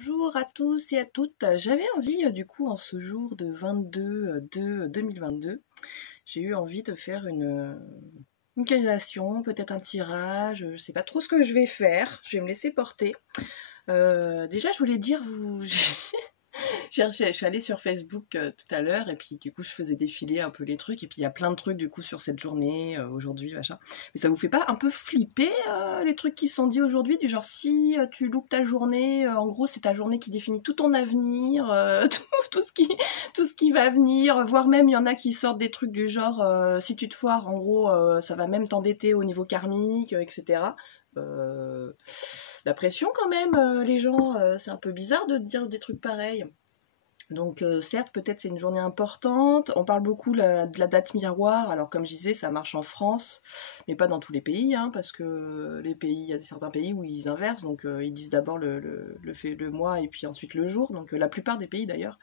Bonjour à tous et à toutes. J'avais envie, du coup, en ce jour de 22 de 2022, j'ai eu envie de faire une canalisation, peut-être un tirage, je sais pas trop ce que je vais faire, je vais me laisser porter. Déjà, je voulais dire, je suis allée sur Facebook tout à l'heure et puis du coup je faisais défiler un peu les trucs et puis il y a plein de trucs du coup sur cette journée, aujourd'hui, machin. Mais ça vous fait pas un peu flipper les trucs qui sont dits aujourd'hui, du genre si tu loupes ta journée, en gros c'est ta journée qui définit tout ton avenir, tout ce qui va venir, voire même il y en a qui sortent des trucs du genre si tu te foires en gros ça va même t'endetter au niveau karmique, etc. Euh, la pression quand même, les gens, c'est un peu bizarre de dire des trucs pareils. Donc certes, peut-être c'est une journée importante. On parle beaucoup de la date miroir. Alors comme je disais, ça marche en France, mais pas dans tous les pays, hein, parce que les pays, il y a certains pays où ils inversent. Donc ils disent d'abord le mois et puis ensuite le jour. Donc la plupart des pays d'ailleurs,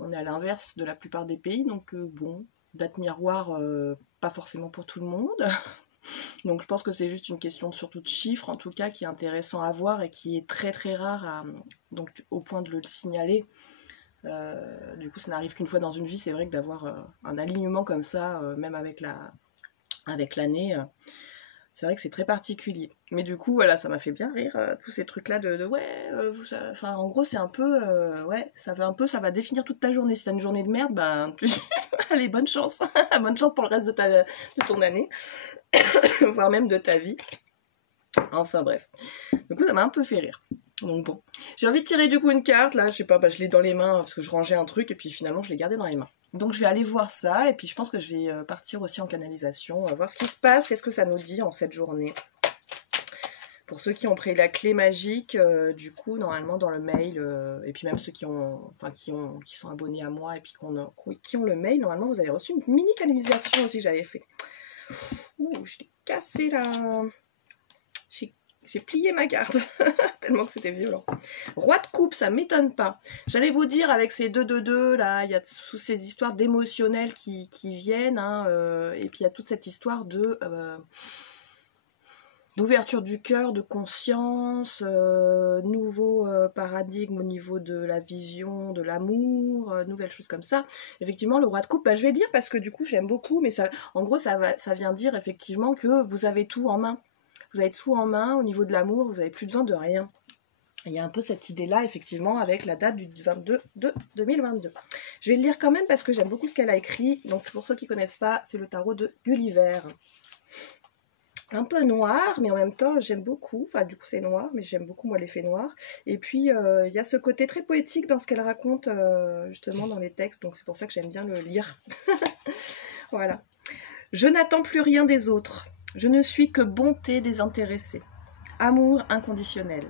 on est à l'inverse de la plupart des pays. Donc bon, date miroir, pas forcément pour tout le monde. Donc je pense que c'est juste une question surtout de chiffres, en tout cas, qui est intéressant à voir et qui est très très rare, donc au point de le signaler. Du coup, ça n'arrive qu'une fois dans une vie. C'est vrai que d'avoir un alignement comme ça, même avec l'année, c'est vrai que c'est très particulier. Mais du coup, voilà, ça m'a fait bien rire, tous ces trucs-là de ouais, enfin, en gros, c'est un peu, ouais, ça fait un peu, ça va définir toute ta journée. Si t'as une journée de merde, ben, allez, bonne chance, bonne chance pour le reste de ton année, voire même de ta vie. Enfin bref. Du coup, ça m'a un peu fait rire. Donc bon. J'ai envie de tirer du coup une carte, là, je sais pas, bah, je l'ai dans les mains parce que je rangeais un truc et puis finalement je l'ai gardé dans les mains. Donc je vais aller voir ça et puis je pense que je vais partir aussi en canalisation, voir ce qui se passe, qu'est-ce que ça nous dit en cette journée. Pour ceux qui ont pris la clé magique, du coup, normalement dans le mail, et puis même ceux qui sont abonnés à moi et puis qui ont le mail, normalement vous avez reçu une mini canalisation aussi que j'avais fait. Ouh, je l'ai cassé là. J'ai plié ma carte, tellement que c'était violent. Roi de coupe, ça m'étonne pas. J'allais vous dire, avec ces 2-2-2, là, il y a toutes ces histoires d'émotionnels qui viennent, hein, et puis il y a toute cette histoire d'ouverture du cœur, de conscience, nouveau paradigme au niveau de la vision, de l'amour, nouvelles choses comme ça. Effectivement, le roi de coupe, bah, je vais lire parce que du coup j'aime beaucoup, mais ça, en gros ça vient dire effectivement que vous avez tout en main. Vous avez tout en main au niveau de l'amour, vous n'avez plus besoin de rien. Il y a un peu cette idée-là, effectivement, avec la date du 22 de 2022. Je vais le lire quand même parce que j'aime beaucoup ce qu'elle a écrit. Donc, pour ceux qui ne connaissent pas, c'est le tarot de Gulliver. Un peu noir, mais en même temps, j'aime beaucoup. Enfin, du coup, c'est noir, mais j'aime beaucoup, moi, l'effet noir. Et puis, il y a ce côté très poétique dans ce qu'elle raconte, justement, dans les textes. Donc, c'est pour ça que j'aime bien le lire. Voilà. Je n'attends plus rien des autres. Je ne suis que bonté désintéressée. Amour inconditionnel.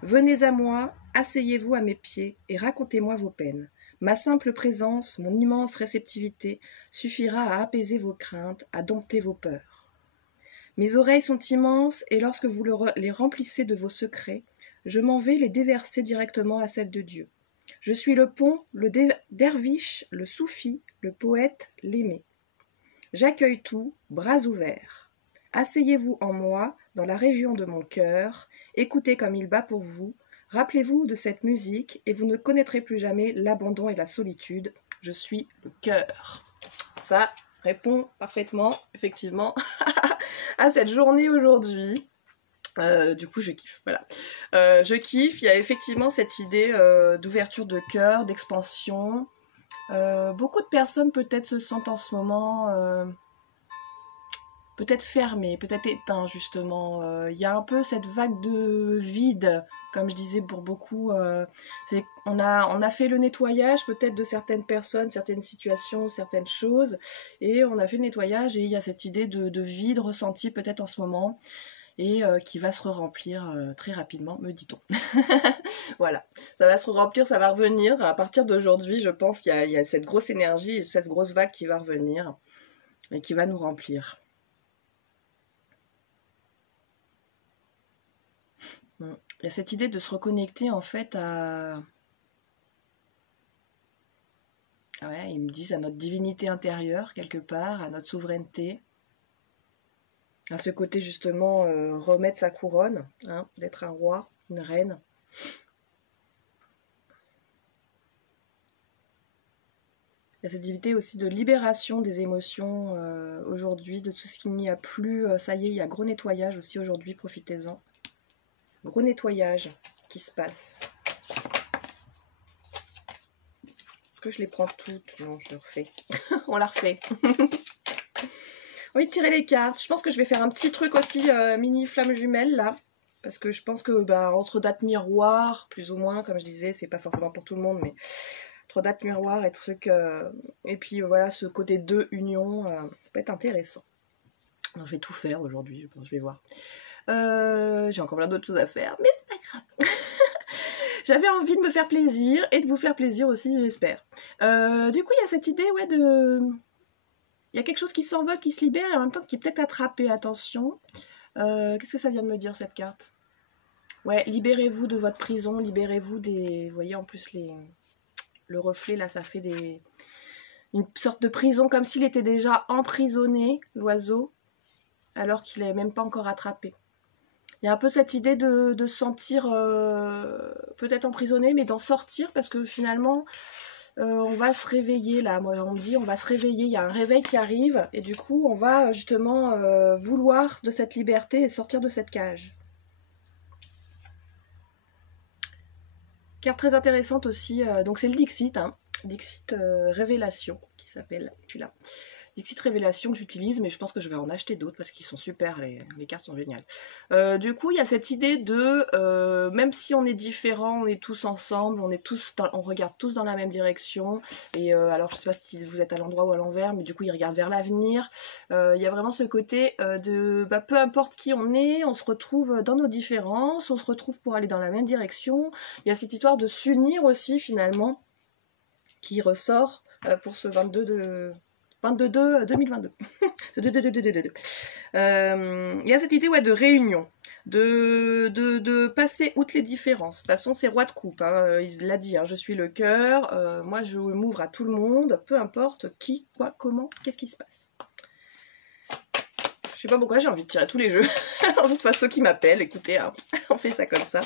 Venez à moi, asseyez-vous à mes pieds et racontez-moi vos peines. Ma simple présence, mon immense réceptivité suffira à apaiser vos craintes, à dompter vos peurs. Mes oreilles sont immenses et lorsque vous les remplissez de vos secrets, je m'en vais les déverser directement à celles de Dieu. Je suis le pont, le derviche, le soufi, le poète, l'aimé. J'accueille tout, bras ouverts. Asseyez-vous en moi, dans la région de mon cœur, écoutez comme il bat pour vous, rappelez-vous de cette musique et vous ne connaîtrez plus jamais l'abandon et la solitude. Je suis le cœur. Ça répond parfaitement, effectivement, à cette journée aujourd'hui. Du coup, je kiffe, voilà. Je kiffe, il y a effectivement cette idée d'ouverture de cœur, d'expansion. Beaucoup de personnes peut-être se sentent en ce moment peut-être fermées, peut-être éteintes justement. Il y a un peu cette vague de vide, comme je disais pour beaucoup. On a fait le nettoyage peut-être de certaines personnes, certaines situations, certaines choses, et on a fait le nettoyage et il y a cette idée de vide ressenti peut-être en ce moment et qui va se remplir très rapidement, me dit-on. Voilà, ça va se remplir, ça va revenir. À partir d'aujourd'hui, je pense qu'il y a cette grosse énergie et cette grosse vague qui va revenir et qui va nous remplir. Il y a cette idée de se reconnecter en fait ouais, ils me disent à notre divinité intérieure quelque part, à notre souveraineté, à ce côté justement remettre sa couronne, hein, d'être un roi, une reine. Il y a cette idée aussi de libération des émotions aujourd'hui, de tout ce qu'il n'y a plus. Ça y est, il y a gros nettoyage aussi aujourd'hui, profitez-en. Gros nettoyage qui se passe. Est-ce que je les prends toutes? Non, je le refais. On la refait. Oui, tirer les cartes. Je pense que je vais faire un petit truc aussi, mini flamme jumelle là. Parce que je pense que entre dates miroirs, plus ou moins, comme je disais, c'est pas forcément pour tout le monde, mais entre dates miroirs et tout ce que. Et puis voilà, ce côté 2 union, ça peut être intéressant. Donc, je vais tout faire aujourd'hui, je vais voir. J'ai encore plein d'autres choses à faire, mais c'est pas grave. J'avais envie de me faire plaisir et de vous faire plaisir aussi, j'espère. Du coup, il y a cette idée, ouais, de. Il y a quelque chose qui s'envole, qui se libère et en même temps qui est peut-être attrapé. Attention. Qu'est-ce que ça vient de me dire cette carte? Ouais, libérez-vous de votre prison, libérez-vous des... Vous voyez en plus le reflet là, ça fait une sorte de prison, comme s'il était déjà emprisonné, l'oiseau, alors qu'il n'est même pas encore attrapé. Il y a un peu cette idée de se sentir peut-être emprisonné, mais d'en sortir parce que finalement... on va se réveiller là, moi on me dit on va se réveiller, il y a un réveil qui arrive et du coup on va justement vouloir de cette liberté et sortir de cette cage. Carte très intéressante aussi, donc c'est le Dixit, hein. Dixit Révélation qui s'appelle, celui-là. Dixit Révélation que j'utilise, mais je pense que je vais en acheter d'autres parce qu'ils sont super, les cartes sont géniales. Du coup, il y a cette idée de, même si on est différents, on est tous ensemble, on regarde tous dans la même direction. Et alors, je sais pas si vous êtes à l'endroit ou à l'envers, mais du coup, ils regardent vers l'avenir. Il y a vraiment ce côté de, peu importe qui on est, on se retrouve dans nos différences, on se retrouve pour aller dans la même direction. Il y a cette histoire de s'unir aussi, finalement, qui ressort pour ce 2022. Il y a cette idée de réunion, de passer outre les différences. De toute façon, c'est roi de coupe, hein. Il l'a dit, hein, je suis le cœur, moi je m'ouvre à tout le monde, peu importe qui, quoi, comment, qu'est-ce qui se passe. Je sais pas pourquoi j'ai envie de tirer tous les jeux. Enfin, ceux qui m'appellent, écoutez, hein, on fait ça comme ça.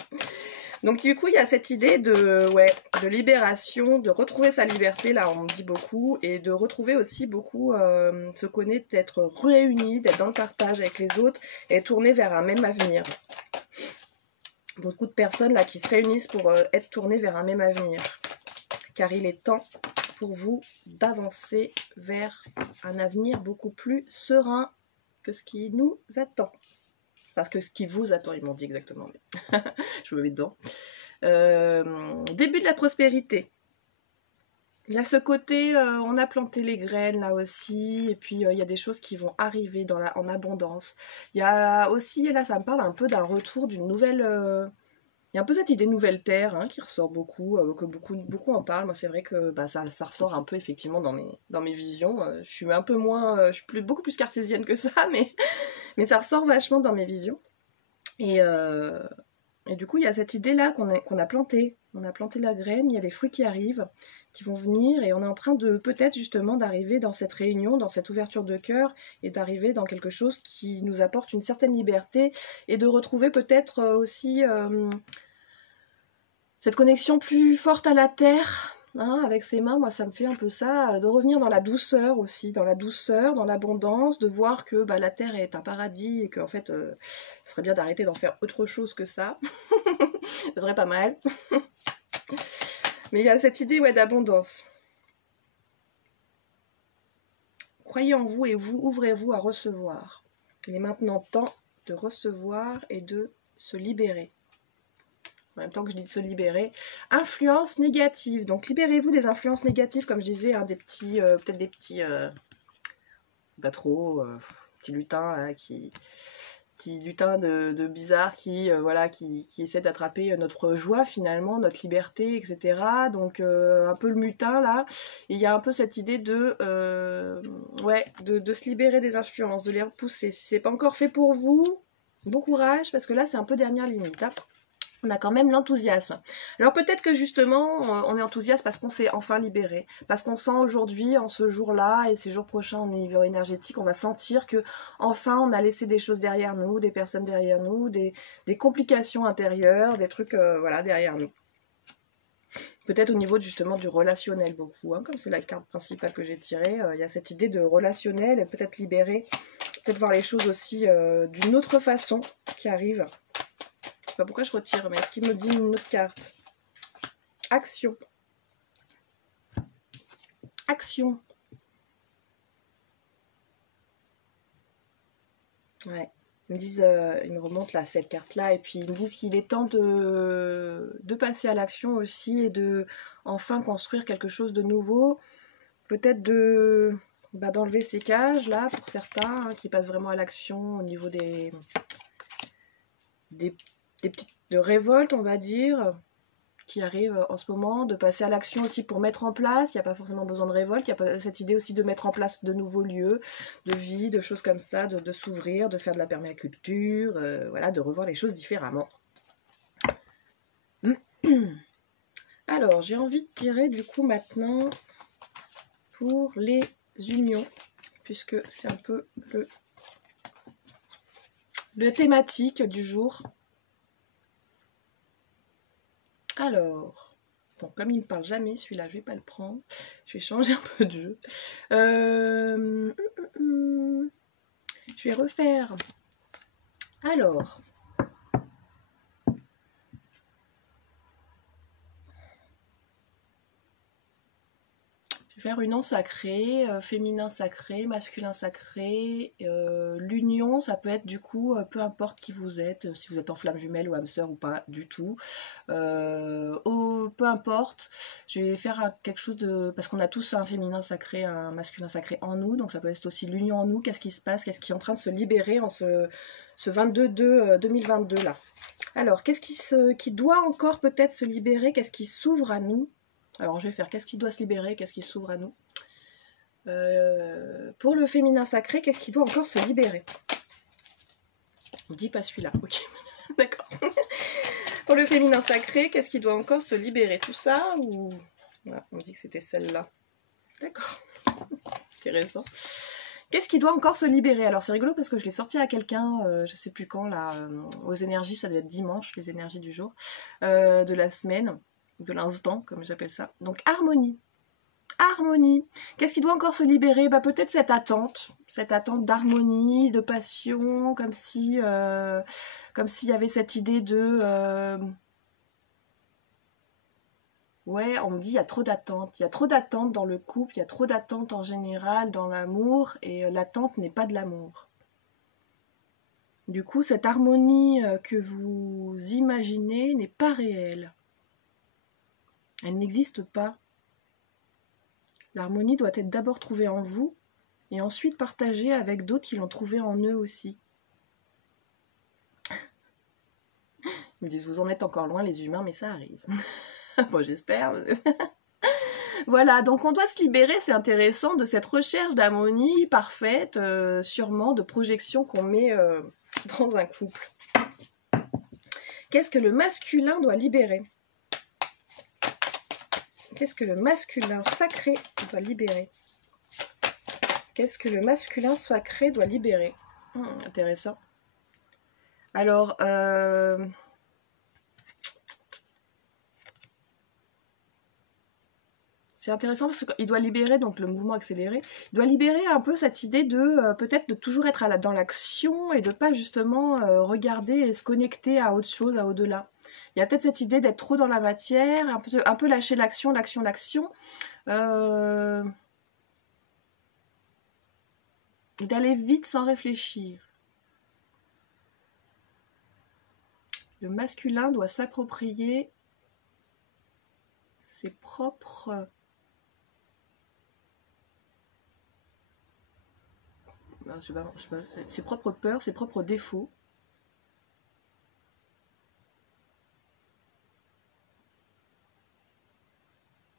Donc du coup, il y a cette idée de libération, de retrouver sa liberté, là on me dit beaucoup, et de retrouver aussi beaucoup se connaître, d'être réunis, d'être dans le partage avec les autres, et tourner vers un même avenir. Beaucoup de personnes là qui se réunissent pour être tournées vers un même avenir. Car il est temps pour vous d'avancer vers un avenir beaucoup plus serein que ce qui nous attend. Parce que ce qui vous attend, ils m'ont dit exactement. Mais je me mets dedans. Début de la prospérité. Il y a ce côté, on a planté les graines là aussi, et puis il y a des choses qui vont arriver en abondance. Il y a aussi, et là ça me parle un peu d'un retour d'une nouvelle... il y a un peu cette idée de nouvelle terre, hein, qui ressort beaucoup, que beaucoup en parlent. Moi c'est vrai que ça ressort un peu effectivement dans mes visions. Je suis un peu moins, je suis beaucoup plus cartésienne que ça, mais ça ressort vachement dans mes visions. Et du coup, il y a cette idée-là qu'on a plantée. On a planté la graine, il y a les fruits qui arrivent, qui vont venir, et on est en train de peut-être justement d'arriver dans cette réunion, dans cette ouverture de cœur, et d'arriver dans quelque chose qui nous apporte une certaine liberté, et de retrouver peut-être aussi cette connexion plus forte à la terre. Hein, avec ses mains, moi ça me fait un peu ça, de revenir dans la douceur aussi, dans la douceur, dans l'abondance, de voir que la terre est un paradis et qu'en fait, ce serait bien d'arrêter d'en faire autre chose que ça. Ça serait pas mal. Mais il y a cette idée d'abondance. Croyez en vous et vous ouvrez-vous à recevoir. Il est maintenant temps de recevoir et de se libérer. En même temps que je dis de se libérer. Influence négative. Donc libérez-vous des influences négatives, comme je disais, hein, peut-être des petits, pas trop, petits lutins là, petits lutins de bizarres qui essaient d'attraper notre joie finalement, notre liberté, etc. Donc un peu le mutin là. Et il y a un peu cette idée de se libérer des influences, de les repousser. Si c'est pas encore fait pour vous, bon courage, parce que là c'est un peu dernière limite. Hein. On a quand même l'enthousiasme. Alors peut-être que justement, on est enthousiaste parce qu'on s'est enfin libéré. Parce qu'on sent aujourd'hui, en ce jour-là et ces jours prochains au niveau énergétique, on va sentir que enfin on a laissé des choses derrière nous, des personnes derrière nous, des complications intérieures, des trucs derrière nous. Peut-être au niveau justement du relationnel beaucoup, hein, comme c'est la carte principale que j'ai tirée, il y a cette idée de relationnel et peut-être libérer, peut-être voir les choses aussi d'une autre façon qui arrive. Je sais pas pourquoi je retire, mais est-ce qu'il me dit une autre carte? Action. Action. Ouais. Ils me disent, ils me remontent là cette carte-là, et puis ils me disent qu'il est temps de passer à l'action aussi et de enfin construire quelque chose de nouveau. Peut-être d'enlever ces cages là pour certains, hein, qui passent vraiment à l'action au niveau des petites de révoltes, on va dire, qui arrivent en ce moment, de passer à l'action aussi pour mettre en place. Il n'y a pas forcément besoin de révolte, il y a pas cette idée aussi de mettre en place de nouveaux lieux de vie, de choses comme ça, de s'ouvrir, de faire de la permaculture, voilà, de revoir les choses différemment. Alors, j'ai envie de tirer du coup maintenant pour les unions, puisque c'est un peu le thématique du jour. Alors, bon, comme il ne me parle jamais, celui-là, je vais pas le prendre. Je vais changer un peu de jeu. Je vais refaire. Alors. Je vais faire union sacrée, féminin sacré, masculin sacré. L'union, ça peut être du coup, peu importe qui vous êtes, si vous êtes en flamme jumelle ou âme sœur ou pas du tout. Peu importe, je vais faire quelque chose de... Parce qu'on a tous un féminin sacré, un masculin sacré en nous, donc ça peut être aussi l'union en nous. Qu'est-ce qui se passe? Qu'est-ce qui est en train de se libérer en ce 22/2/2022 là? Alors, qu'est-ce qui doit encore peut-être se libérer? Qu'est-ce qui s'ouvre à nous? Alors je vais faire qu'est-ce qui doit se libérer, qu'est-ce qui s'ouvre à nous. Pour le féminin sacré, qu'est-ce qui doit encore se libérer? On dit pas celui-là, ok, d'accord. Pour le féminin sacré, qu'est-ce qui doit encore se libérer? Tout ça ou... Voilà, on dit que c'était celle-là. D'accord, intéressant. Qu'est-ce qui doit encore se libérer? Alors c'est rigolo parce que je l'ai sorti à quelqu'un, je sais plus quand, là, aux énergies, ça doit être dimanche, les énergies du jour, de la semaine. De l'instant, comme j'appelle ça. Donc, harmonie. Harmonie. Qu'est-ce qui doit encore se libérer? Bah, peut-être cette attente d'harmonie, de passion, comme s'il y avait cette idée de... Ouais, on me dit il y a trop d'attentes. Il y a trop d'attentes dans le couple, il y a trop d'attentes en général dans l'amour, et l'attente n'est pas de l'amour. Du coup, cette harmonie que vous imaginez n'est pas réelle. Elle n'existe pas. L'harmonie doit être d'abord trouvée en vous et ensuite partagée avec d'autres qui l'ont trouvée en eux aussi. Ils me disent, vous en êtes encore loin les humains, mais ça arrive. Bon, j'espère. Voilà, donc on doit se libérer, c'est intéressant, de cette recherche d'harmonie parfaite, sûrement de projection qu'on met dans un couple. Qu'est-ce que le masculin doit libérer? Qu'est-ce que le masculin sacré doit libérer? Qu'est-ce que le masculin sacré doit libérer? Intéressant. Alors, c'est intéressant parce qu'il doit libérer, donc le mouvement accéléré, il doit libérer un peu cette idée de peut-être de toujours être dans l'action et de pas justement regarder et se connecter à autre chose, à au-delà. Il y a peut-être cette idée d'être trop dans la matière, un peu lâcher l'action. Et d'aller vite sans réfléchir. Le masculin doit s'approprier ses propres... Non, je sais pas, ses propres peurs, ses propres défauts.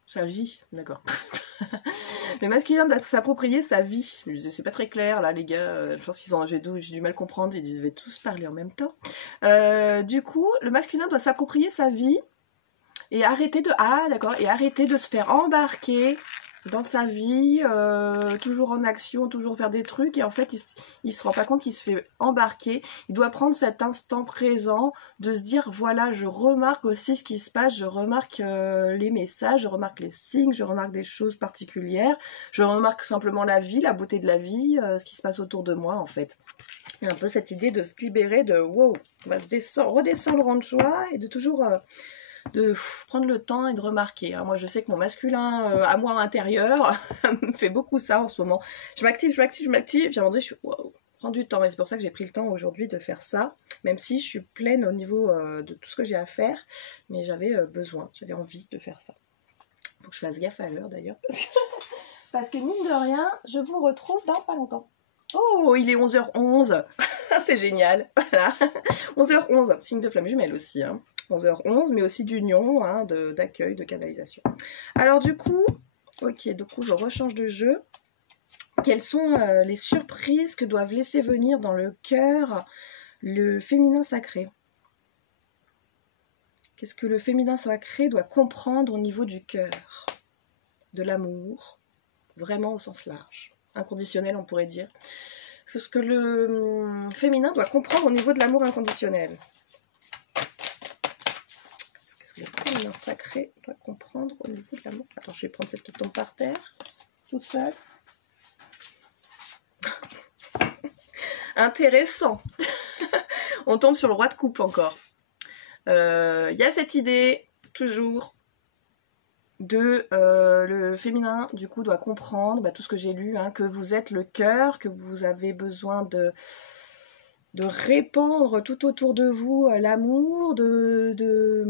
Sa vie, d'accord. Le masculin doit s'approprier sa vie. C'est pas très clair là les gars, je pense qu'ils j'ai du mal à comprendre, ils devaient tous parler en même temps. Du coup, le masculin doit s'approprier sa vie et arrêter de... Ah d'accord, et arrêter de se faire embarquer dans sa vie, toujours en action, toujours faire des trucs, et en fait il se rend pas compte qu'il se fait embarquer. Il doit prendre cet instant présent de se dire voilà, je remarque aussi ce qui se passe, je remarque les messages, je remarque les signes, je remarque des choses particulières, je remarque simplement la vie, la beauté de la vie, ce qui se passe autour de moi en fait. Il y a un peu cette idée de se libérer de wow, on va redescendre le rang de choix et de toujours prendre le temps et de remarquer. Moi, je sais que mon masculin à moi intérieur me fait beaucoup ça en ce moment. Je m'active, et puis à un moment donné, je suis wow, prends du temps. Et c'est pour ça que j'ai pris le temps aujourd'hui de faire ça, même si je suis pleine au niveau de tout ce que j'ai à faire, mais j'avais besoin, j'avais envie de faire ça. Faut que je fasse gaffe à l'heure d'ailleurs, parce que mine de rien, je vous retrouve dans pas longtemps. Oh, il est 11h11. C'est génial. Voilà. 11h11, signe de flamme jumelle aussi. 11h11, mais aussi d'union, d'accueil, de canalisation. Alors du coup, ok, du coup je rechange de jeu. Quelles sont les surprises que doivent laisser venir dans le cœur le féminin sacré? Qu'est-ce que le féminin sacré doit comprendre au niveau du cœur? De l'amour, vraiment au sens large. Inconditionnel, on pourrait dire. C'est ce que le féminin doit comprendre au niveau de l'amour inconditionnel. Qu'est-ce que le féminin sacré doit comprendre au niveau de l'amour? Attends, je vais prendre celle qui tombe par terre, toute seule. Intéressant. On tombe sur le roi de coupe encore. Il y a cette idée, toujours, de le féminin du coup doit comprendre tout ce que j'ai lu, que vous êtes le cœur, que vous avez besoin de répandre tout autour de vous l'amour, de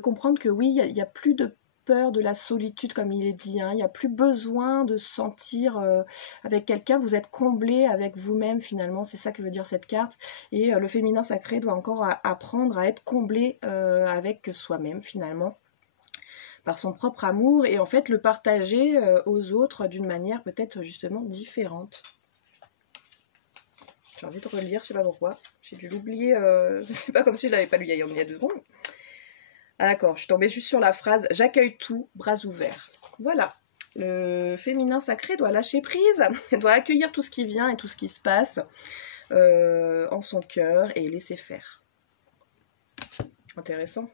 comprendre que oui, il n'y a plus de peur de la solitude comme il est dit, il n'y a plus besoin de se sentir avec quelqu'un, vous êtes comblé avec vous-même finalement, c'est ça que veut dire cette carte, et le féminin sacré doit encore apprendre à être comblé avec soi-même finalement, par son propre amour, et en fait le partager aux autres d'une manière peut-être justement différente. J'ai envie de relire, je sais pas pourquoi, j'ai dû l'oublier, c'est pas comme si je l'avais pas lu il y a 2 secondes. Ah d'accord, je suis tombée juste sur la phrase « J'accueille tout, bras ouverts ». Voilà, le féminin sacré doit lâcher prise, doit accueillir tout ce qui vient et tout ce qui se passe en son cœur et laisser faire. Intéressant.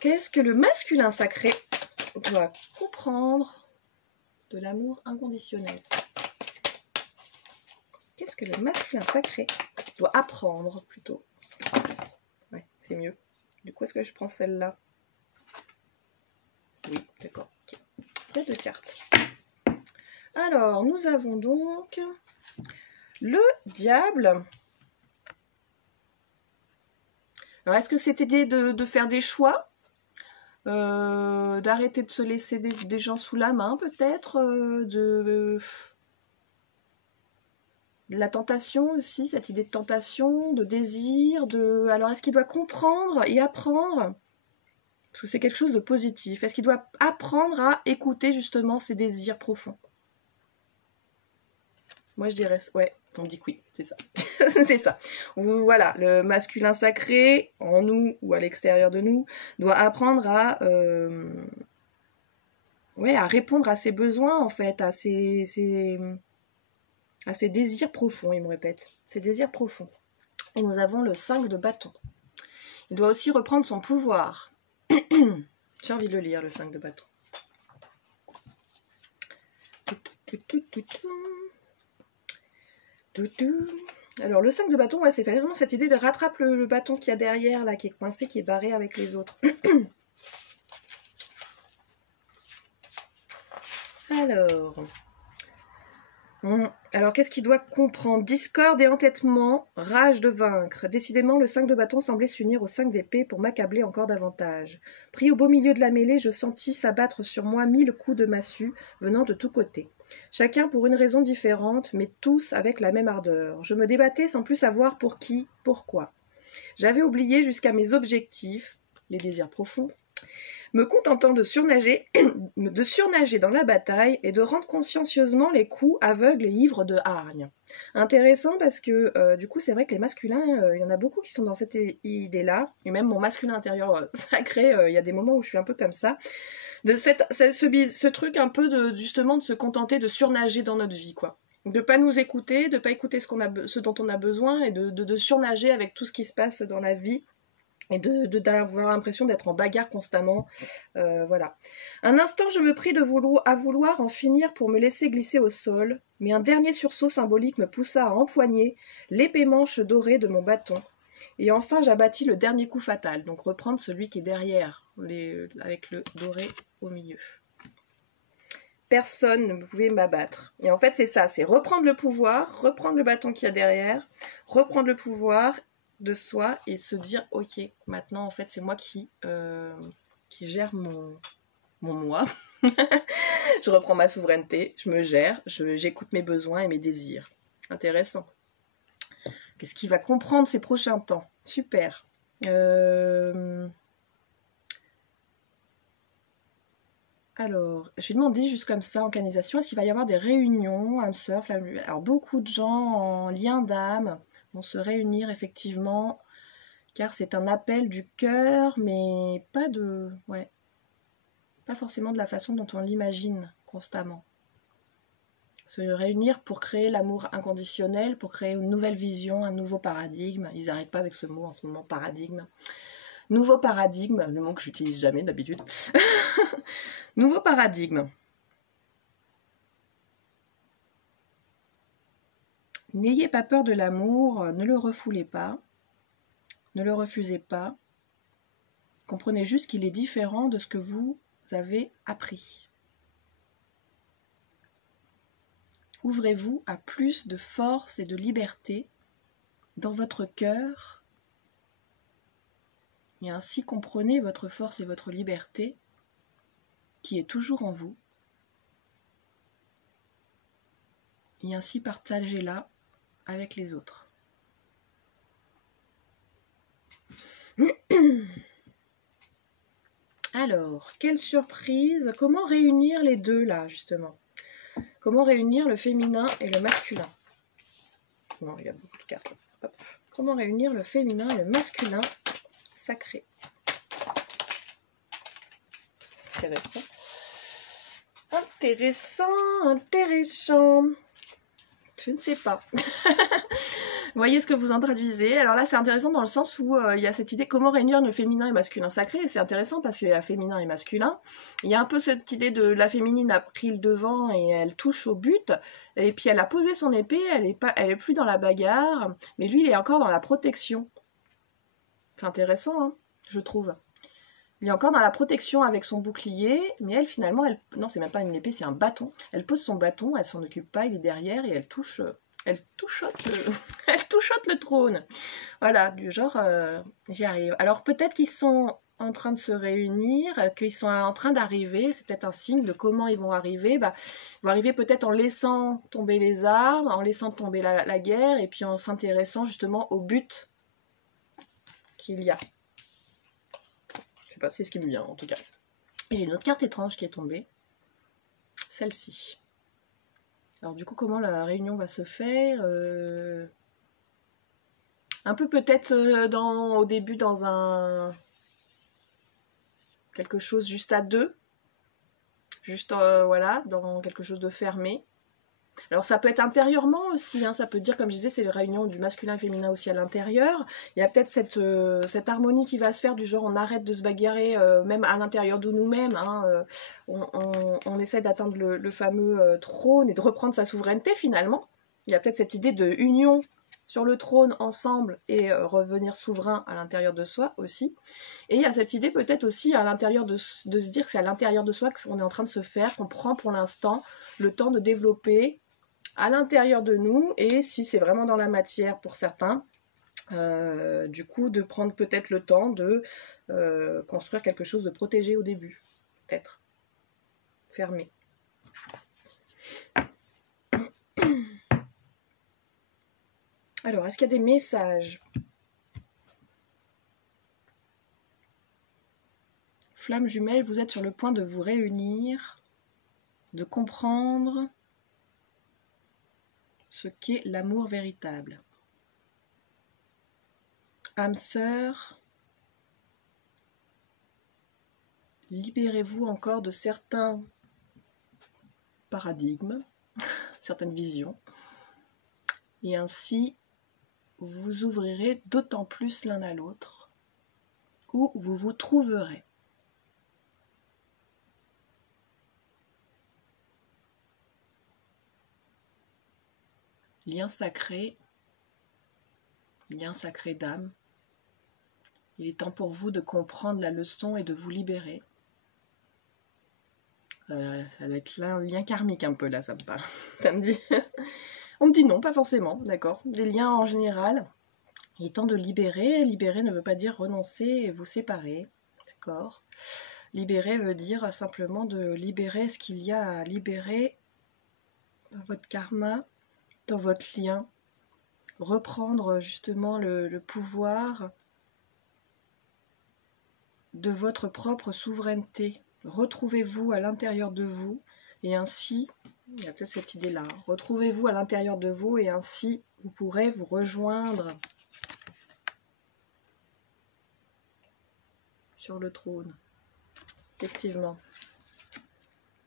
Qu'est-ce que le masculin sacré doit comprendre de l'amour inconditionnel? Qu'est-ce que le masculin sacré doit apprendre plutôt? Ouais, c'est mieux. Du coup, est-ce que je prends celle-là? Oui, d'accord. Okay. Il y a 2 cartes. Alors, nous avons donc le diable. Alors, est-ce que cette idée de faire des choix, d'arrêter de se laisser des gens sous la main, peut-être, de la tentation aussi, cette idée de tentation, de désir, alors est-ce qu'il doit comprendre et apprendre, parce que c'est quelque chose de positif, est-ce qu'il doit apprendre à écouter justement ses désirs profonds? Moi je dirais, ouais, on me dit que oui, c'est ça. C'était ça. Voilà, le masculin sacré, en nous ou à l'extérieur de nous, doit apprendre à répondre à ses besoins en fait, à ses désirs profonds, il me répète, ses désirs profonds. Et nous avons le 5 de bâton. Il doit aussi reprendre son pouvoir. J'ai envie de le lire, le 5 de bâton. Alors le 5 de bâton, ouais, c'est vraiment cette idée de rattraper le bâton qu'il y a derrière, là, qui est coincé, qui est barré avec les autres. Alors, qu'est-ce qu'il doit comprendre? Discorde et entêtement, rage de vaincre. Décidément, le 5 de bâton semblait s'unir au 5 d'épée pour m'accabler encore davantage. Pris au beau milieu de la mêlée, je sentis s'abattre sur moi 1000 coups de massue venant de tous côtés. Chacun pour une raison différente, mais tous avec la même ardeur. Je me débattais sans plus savoir pour qui, pourquoi. J'avais oublié jusqu'à mes objectifs, les désirs profonds, me contentant de surnager, dans la bataille et de rendre consciencieusement les coups aveugles et ivres de hargne. Intéressant parce que du coup c'est vrai que les masculins, il y en a beaucoup qui sont dans cette idée-là, et même mon masculin intérieur sacré, il y a des moments où je suis un peu comme ça, de ce truc un peu de justement de se contenter de surnager dans notre vie, quoi. De pas nous écouter, de pas écouter ce dont on a besoin, et de surnager avec tout ce qui se passe dans la vie, et d'avoir l'impression d'être en bagarre constamment, voilà. Un instant, je me pris à vouloir en finir pour me laisser glisser au sol, mais un dernier sursaut symbolique me poussa à empoigner l'épais manche dorée de mon bâton, et enfin j'abattis le dernier coup fatal, donc reprendre celui qui est derrière, avec le doré au milieu. Personne ne pouvait m'abattre. Et en fait, c'est ça, c'est reprendre le pouvoir, reprendre le bâton qu'il y a derrière, reprendre le pouvoir de soi et se dire, ok, maintenant, en fait, c'est moi qui gère mon moi. Je reprends ma souveraineté, je me gère, j'écoute mes besoins et mes désirs. Intéressant. Qu'est-ce qu'il va comprendre ces prochains temps? Super. Alors, je vais demander juste comme ça en canalisation, est-ce qu'il va y avoir des réunions, âme sœur, flamme lumière? Alors, beaucoup de gens en lien d'âme vont se réunir effectivement, car c'est un appel du cœur, mais pas forcément de la façon dont on l'imagine constamment. Se réunir pour créer l'amour inconditionnel, pour créer une nouvelle vision, un nouveau paradigme. Ils n'arrêtent pas avec ce mot en ce moment, paradigme. Nouveau paradigme, le mot que j'utilise jamais d'habitude. Nouveau paradigme. N'ayez pas peur de l'amour, ne le refoulez pas, ne le refusez pas. Comprenez juste qu'il est différent de ce que vous avez appris. Ouvrez-vous à plus de force et de liberté dans votre cœur et ainsi comprenez votre force et votre liberté qui est toujours en vous et ainsi partagez-la avec les autres. Alors, quelle surprise! Comment réunir les deux là, justement? Comment réunir le féminin et le masculin? Non, il y a beaucoup de cartes. Hop. Comment réunir le féminin et le masculin sacré? Intéressant. Intéressant. Je ne sais pas. Voyez ce que vous en traduisez. Alors là, c'est intéressant dans le sens où il y a cette idée comment réunir le féminin et masculin sacré. Et c'est intéressant parce qu'il y a féminin et masculin. Il y a un peu cette idée de la féminine a pris le devant et elle touche au but. Et puis elle a posé son épée, elle est plus dans la bagarre. Mais lui, il est encore dans la protection. C'est intéressant, hein, je trouve. Il est encore dans la protection avec son bouclier, mais elle, finalement, non, c'est même pas une épée, c'est un bâton. Elle pose son bâton, elle s'en occupe pas, il est derrière et elle touchote le trône. Voilà, du genre, j'y arrive. Alors peut-être qu'ils sont en train de se réunir, qu'ils sont en train d'arriver, c'est peut-être un signe de comment ils vont arriver. Ils vont arriver peut-être en laissant tomber les armes, en laissant tomber la guerre, et puis en s'intéressant justement au but qu'il y a. Je sais pas, c'est ce qui me vient en tout cas. Et j'ai une autre carte étrange qui est tombée. Celle-ci. Alors du coup, comment la réunion va se faire? Un peu peut-être au début dans quelque chose juste à deux. Juste, voilà, dans quelque chose de fermé. Alors ça peut être intérieurement aussi, hein, ça peut dire, comme je disais, c'est la réunion du masculin et féminin aussi à l'intérieur. Il y a peut-être cette harmonie qui va se faire, du genre on arrête de se bagarrer, même à l'intérieur de nous-mêmes, hein, on essaie d'atteindre le fameux trône et de reprendre sa souveraineté finalement. Il y a peut-être cette idée de union sur le trône ensemble et revenir souverain à l'intérieur de soi aussi. Et il y a cette idée peut-être aussi à l'intérieur de se dire que c'est à l'intérieur de soi qu'on est en train de se faire, qu'on prend pour l'instant le temps de développer à l'intérieur de nous, et si c'est vraiment dans la matière pour certains, du coup de prendre peut-être le temps de construire quelque chose de protégé au début, peut-être fermé. Alors, est-ce qu'il y a des messages? Flamme jumelle, vous êtes sur le point de vous réunir, de comprendre ce qu'est l'amour véritable. Âme sœur, libérez-vous encore de certains paradigmes, certaines visions, et ainsi vous ouvrirez d'autant plus l'un à l'autre, où vous vous trouverez. Lien sacré d'âme, il est temps pour vous de comprendre la leçon et de vous libérer. Ça doit être là un lien karmique un peu là, ça me parle. Ça me dit. On me dit non, pas forcément, d'accord. Des liens en général, il est temps de libérer. Libérer ne veut pas dire renoncer et vous séparer, d'accord. Libérer veut dire simplement de libérer ce qu'il y a à libérer dans votre karma, dans votre lien. Reprendre justement le pouvoir de votre propre souveraineté. Retrouvez-vous à l'intérieur de vous et ainsi, il y a peut-être cette idée-là, retrouvez-vous à l'intérieur de vous et ainsi vous pourrez vous rejoindre sur le trône. Effectivement.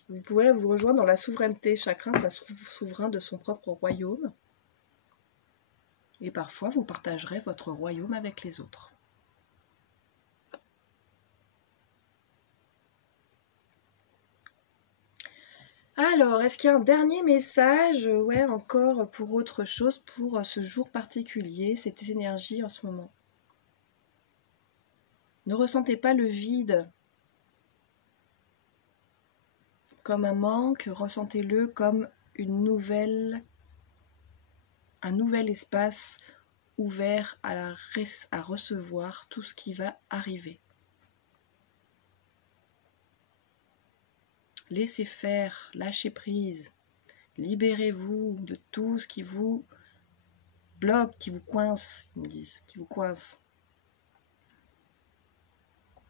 Vous pouvez vous rejoindre dans la souveraineté, chacun souverain de son propre royaume. Et parfois, vous partagerez votre royaume avec les autres. Alors, est-ce qu'il y a un dernier message? Ouais, encore pour autre chose, pour ce jour particulier, cette énergie en ce moment. Ne ressentez pas le vide comme un manque, ressentez-le comme un nouvel espace ouvert à recevoir tout ce qui va arriver. Laissez faire, lâchez prise, libérez-vous de tout ce qui vous bloque, qui vous coince, ils me disent, qui vous coince.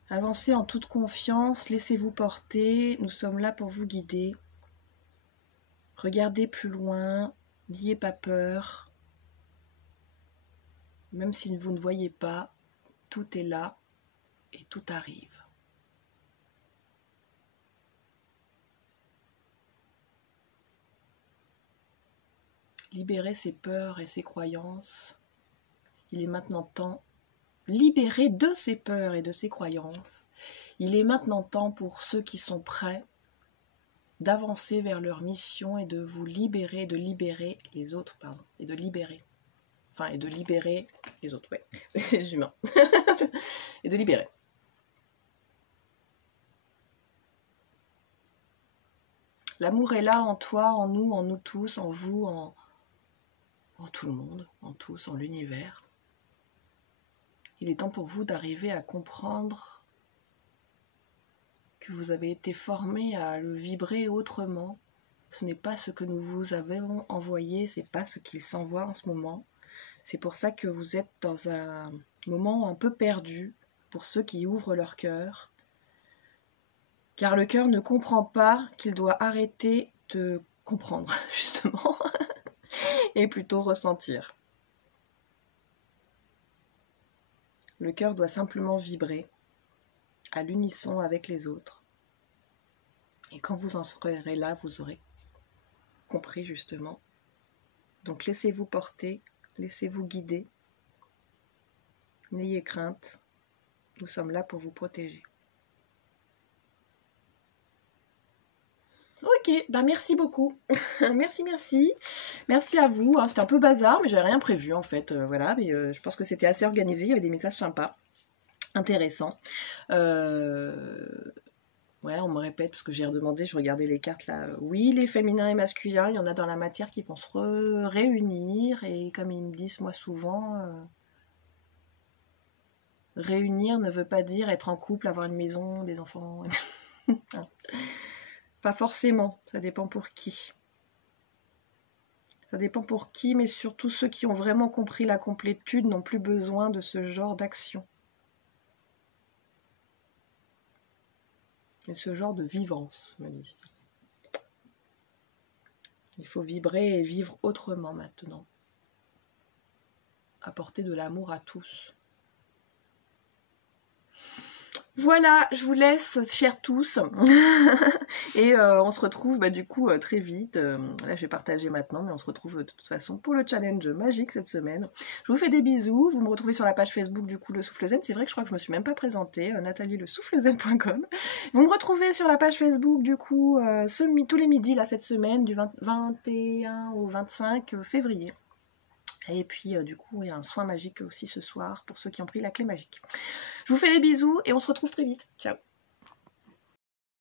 Avancez en toute confiance, laissez-vous porter, nous sommes là pour vous guider. Regardez plus loin, n'ayez pas peur. Même si vous ne voyez pas, tout est là et tout arrive. Libérez ses peurs et ses croyances. Il est maintenant temps, libérez de ses peurs et de ses croyances. Il est maintenant temps pour ceux qui sont prêts d'avancer vers leur mission et de vous libérer, de libérer les autres, et de libérer. Enfin, et de libérer les autres, ouais, les humains. Et de libérer. L'amour est là en toi, en nous tous, en vous, en tout le monde, en tous, en l'univers. Il est temps pour vous d'arriver à comprendre que vous avez été formé à le vibrer autrement. Ce n'est pas ce que nous vous avons envoyé, c'est pas ce qu'il s'envoie en ce moment. C'est pour ça que vous êtes dans un moment un peu perdu, pour ceux qui ouvrent leur cœur. Car le cœur ne comprend pas qu'il doit arrêter de comprendre, justement, et plutôt ressentir. Le cœur doit simplement vibrer à l'unisson avec les autres. Et quand vous en serez là, vous aurez compris justement. Donc laissez-vous porter, laissez-vous guider. N'ayez crainte, nous sommes là pour vous protéger. Ok, bah merci beaucoup. Merci. Merci à vous. C'était un peu bazar, mais j'avais rien prévu en fait. Voilà, mais je pense que c'était assez organisé. Il y avait des messages sympas, intéressants. Ouais, on me répète parce que j'ai redemandé, je regardais les cartes là. Oui, les féminins et masculins, il y en a dans la matière qui vont se réunir. Et comme ils me disent moi souvent, réunir ne veut pas dire être en couple, avoir une maison, des enfants. Pas forcément, ça dépend pour qui. Ça dépend pour qui, mais surtout ceux qui ont vraiment compris la complétude n'ont plus besoin de ce genre d'action. Et ce genre de vivance, me dit. Il faut vibrer et vivre autrement maintenant. Apporter de l'amour à tous. Voilà, je vous laisse, chers tous. Et on se retrouve du coup très vite. Là, je vais partager maintenant, mais on se retrouve de toute façon pour le challenge magique cette semaine. Je vous fais des bisous. Vous me retrouvez sur la page Facebook du coup Le Souffle Zen. C'est vrai que je crois que je me suis même pas présentée. natalielesoufflezen.com. Vous me retrouvez sur la page Facebook du coup tous les midis là cette semaine du 21 au 25 février. Et puis du coup il y a un soin magique aussi ce soir pour ceux qui ont pris la clé magique. Je vous fais des bisous et on se retrouve très vite. Ciao.